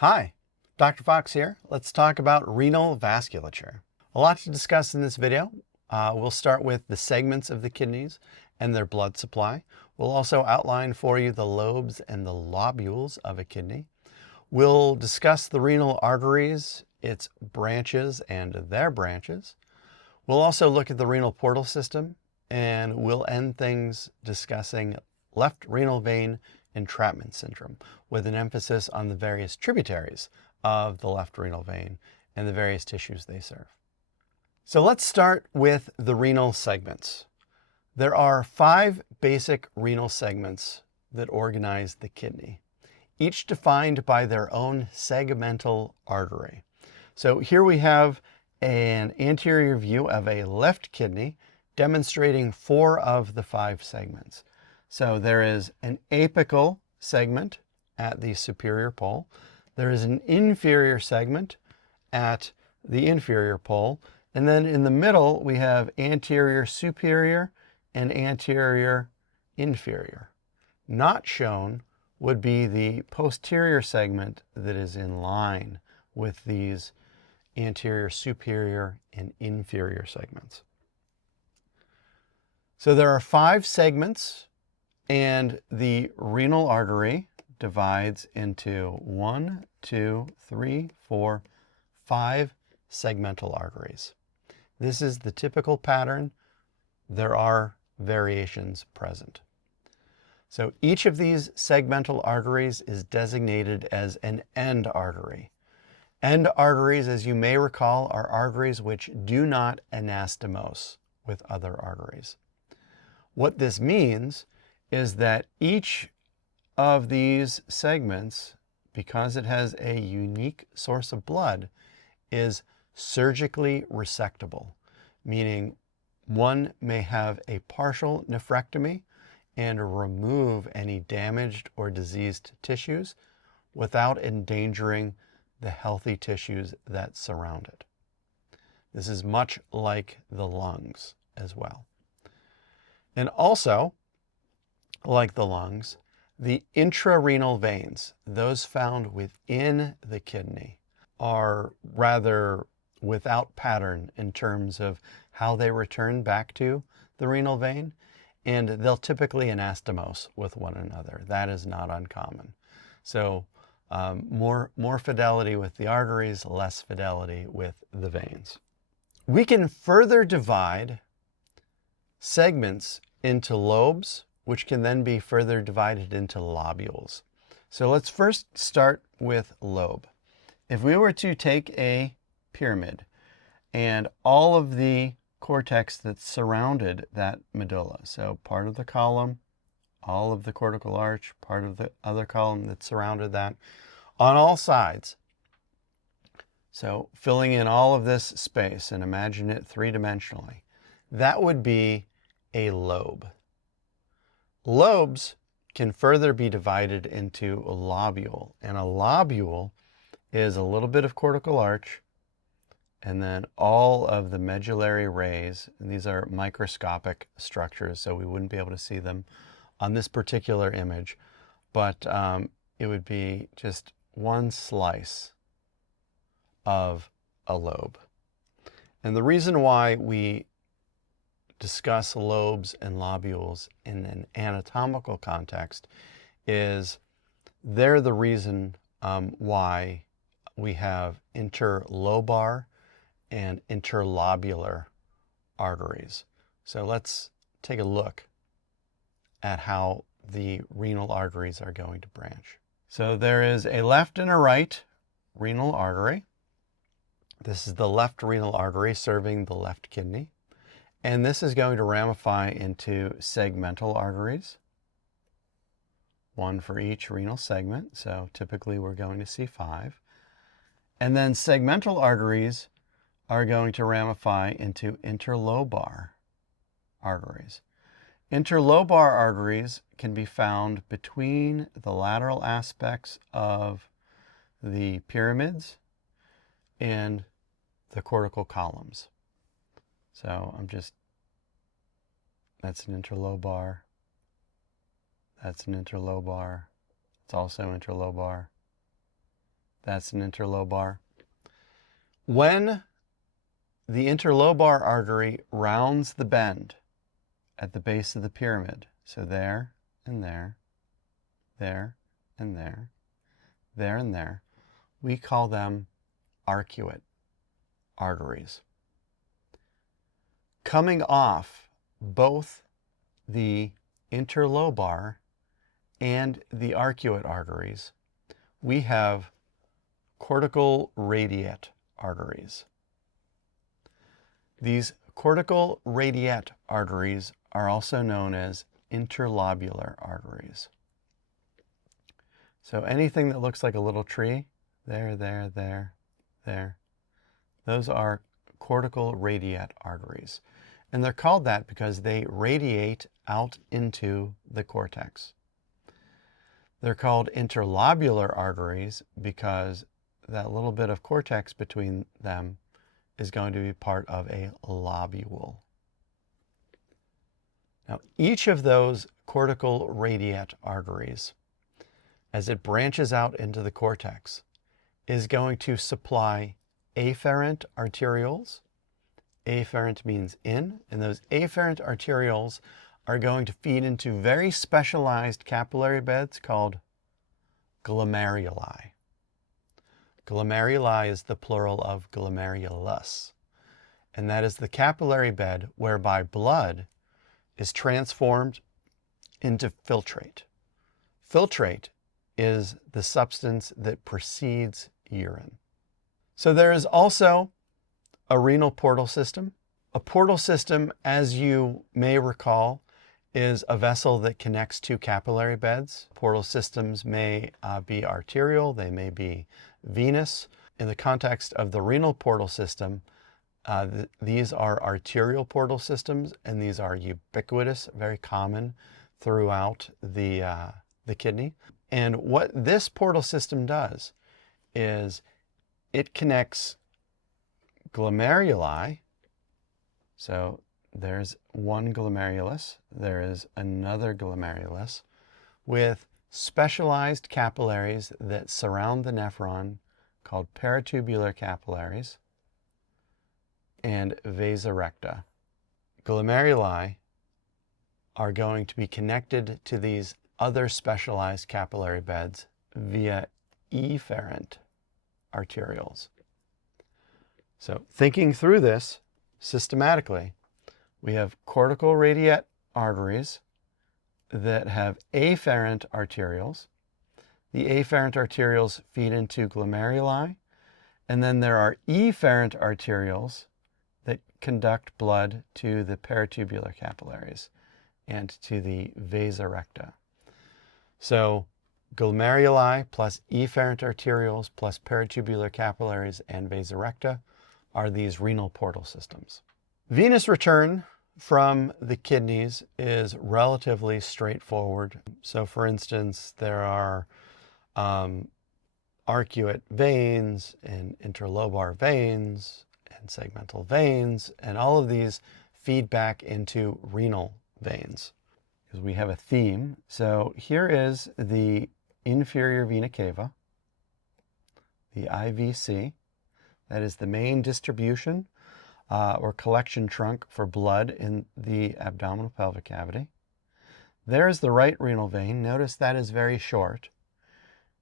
Hi, Dr. Fox here. Let's talk about renal vasculature. A lot to discuss in this video. We'll start with the segments of the kidneys and their blood supply. We'll also outline for you the lobes and the lobules of a kidney. We'll discuss the renal arteries, its branches and their branches. We'll also look at the renal portal system, and we'll end things discussing left renal vein entrapment syndrome, with an emphasis on the various tributaries of the left renal vein and the various tissues they serve. So let's start with the renal segments. There are 5 basic renal segments that organize the kidney, each defined by their own segmental artery. So here we have an anterior view of a left kidney demonstrating 4 of the 5 segments. So there is an apical segment at the superior pole. There is an inferior segment at the inferior pole. And then in the middle, we have anterior superior and anterior inferior. Not shown would be the posterior segment that is in line with these anterior superior and inferior segments. So there are 5 segments, and the renal artery divides into 1, 2, 3, 4, 5 segmental arteries. This is the typical pattern. There are variations present. So each of these segmental arteries is designated as an end artery. End arteries, as you may recall, are arteries which do not anastomose with other arteries. What this means is that each of these segments, because it has a unique source of blood, is surgically resectable, meaning one may have a partial nephrectomy and remove any damaged or diseased tissues without endangering the healthy tissues that surround it. This is much like the lungs as well. And also, like the lungs, the intrarenal veins, those found within the kidney, are rather without pattern in terms of how they return back to the renal vein, and they'll typically anastomose with one another. That is not uncommon. So more fidelity with the arteries, less fidelity with the veins. We can further divide segments into lobes, which can then be further divided into lobules. So let's first start with lobe. If we were to take a pyramid and all of the cortex that surrounded that medulla, so part of the column, all of the cortical arch, part of the other column that surrounded that, on all sides, so filling in all of this space, and imagine it 3-dimensionally, that would be a lobe. Lobes can further be divided into a lobule, and a lobule is a little bit of cortical arch and then all of the medullary rays, and these are microscopic structures, so we wouldn't be able to see them on this particular image, but it would be just one slice of a lobe. And the reason why we discuss lobes and lobules in an anatomical context is they're the reason why we have interlobar and interlobular arteries. So let's take a look at how the renal arteries are going to branch. So there is a left and a right renal artery. This is the left renal artery serving the left kidney. And this is going to ramify into segmental arteries, one for each renal segment. So typically we're going to see 5. And then segmental arteries are going to ramify into interlobar arteries. Interlobar arteries can be found between the lateral aspects of the pyramids and the cortical columns. So that's an interlobar, that's an interlobar, it's also interlobar, That's an interlobar. When the interlobar artery rounds the bend at the base of the pyramid, so there and there, there and there, there and there, we call them arcuate arteries. Coming off both the interlobar and the arcuate arteries, we have cortical radiate arteries. These cortical radiate arteries are also known as interlobular arteries. So anything that looks like a little tree, there, those are cortical radiate arteries. And they're called that because they radiate out into the cortex. They're called interlobular arteries because that little bit of cortex between them is going to be part of a lobule. Now, each of those cortical radiate arteries, as it branches out into the cortex, is going to supply afferent arterioles. Afferent means in, and those afferent arterioles are going to feed into very specialized capillary beds called glomeruli. Glomeruli is the plural of glomerulus, and that is the capillary bed whereby blood is transformed into filtrate. Filtrate is the substance that precedes urine. So there is also a renal portal system. A portal system, as you may recall, is a vessel that connects two capillary beds. Portal systems may be arterial, they may be venous. In the context of the renal portal system, these are arterial portal systems, and these are ubiquitous, very common throughout the kidney. And what this portal system does is it connects glomeruli. So there's one glomerulus, there is another glomerulus, with specialized capillaries that surround the nephron called peritubular capillaries and vasa recta. Glomeruli are going to be connected to these other specialized capillary beds via efferent arterioles. So thinking through this systematically, we have cortical radiate arteries that have afferent arterioles. The afferent arterioles feed into glomeruli, and then there are efferent arterioles that conduct blood to the peritubular capillaries and to the vasa recta. So glomeruli plus efferent arterioles plus peritubular capillaries and vasa recta are these renal portal systems. Venous return from the kidneys is relatively straightforward. So for instance, there are arcuate veins and interlobar veins and segmental veins, and all of these feed back into renal veins because we have a theme. So here is the inferior vena cava, the IVC. That is the main distribution or collection trunk for blood in the abdominal pelvic cavity. There's the right renal vein. Notice that is very short.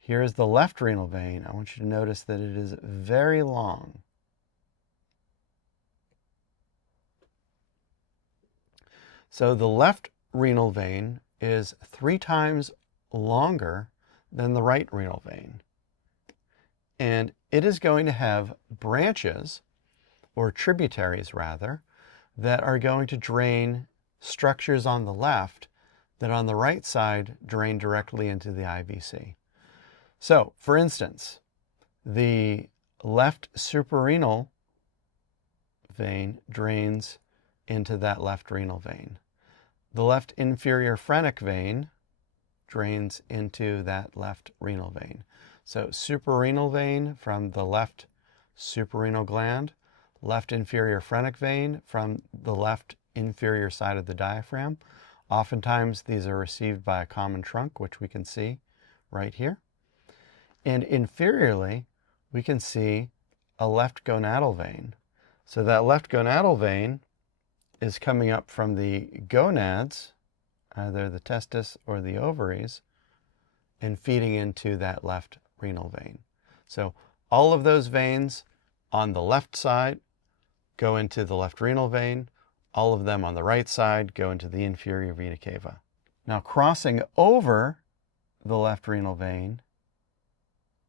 Here is the left renal vein. I want you to notice that it is very long. So the left renal vein is 3 times longer than the right renal vein. And it is going to have branches, or tributaries rather, that are going to drain structures on the left that on the right side drain directly into the IVC. So, for instance, the left suprarenal vein drains into that left renal vein. The left inferior phrenic vein drains into that left renal vein. So suprarenal vein from the left suprarenal gland, left inferior phrenic vein from the left inferior side of the diaphragm. Oftentimes these are received by a common trunk, which we can see right here. And inferiorly, we can see a left gonadal vein. So that left gonadal vein is coming up from the gonads, either the testis or the ovaries, and feeding into that left renal vein. So all of those veins on the left side go into the left renal vein. All of them on the right side go into the inferior vena cava. Now, crossing over the left renal vein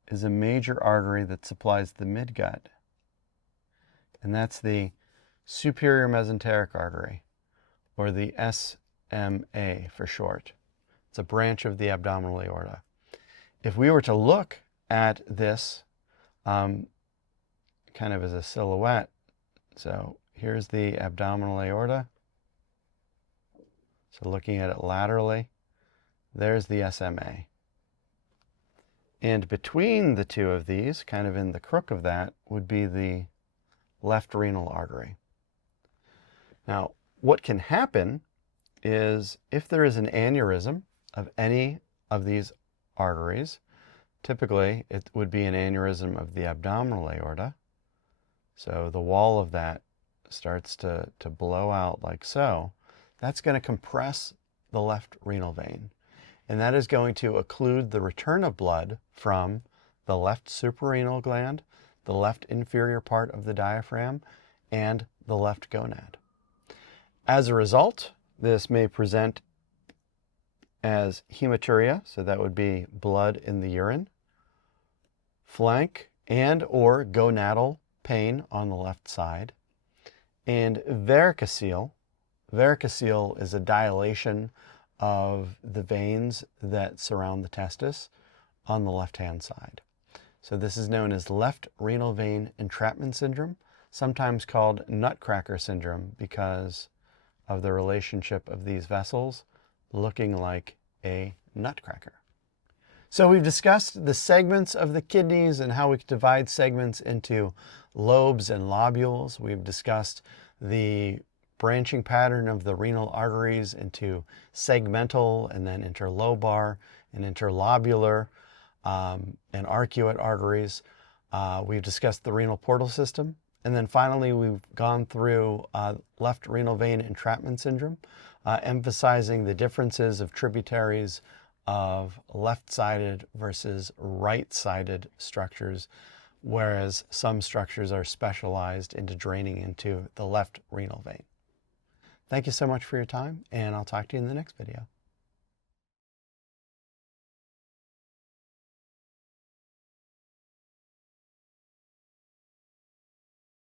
is a major artery that supplies the midgut, and that's the superior mesenteric artery, or the SMA for short. It's a branch of the abdominal aorta. If we were to look at this kind of as a silhouette, so here's the abdominal aorta. So looking at it laterally, there's the SMA. And between the two of these, kind of in the crook of that, would be the left renal artery. Now, what can happen is if there is an aneurysm of any of these arteries, typically it would be an aneurysm of the abdominal aorta. So the wall of that starts to blow out like so. That's going to compress the left renal vein. And that is going to occlude the return of blood from the left suprarenal gland, the left inferior part of the diaphragm, and the left gonad. As a result, this may present as hematuria, so that would be blood in the urine, flank and or gonadal pain on the left side, and varicocele. Varicocele is a dilation of the veins that surround the testis on the left-hand side. So this is known as left renal vein entrapment syndrome, sometimes called nutcracker syndrome because of the relationship of these vessels looking like a nutcracker. So we've discussed the segments of the kidneys and how we can divide segments into lobes and lobules. We've discussed the branching pattern of the renal arteries into segmental and then interlobar and interlobular and arcuate arteries. We've discussed the renal portal system. And then finally, we've gone through left renal vein entrapment syndrome, emphasizing the differences of tributaries of left-sided versus right-sided structures, whereas some structures are specialized into draining into the left renal vein. Thank you so much for your time, and I'll talk to you in the next video.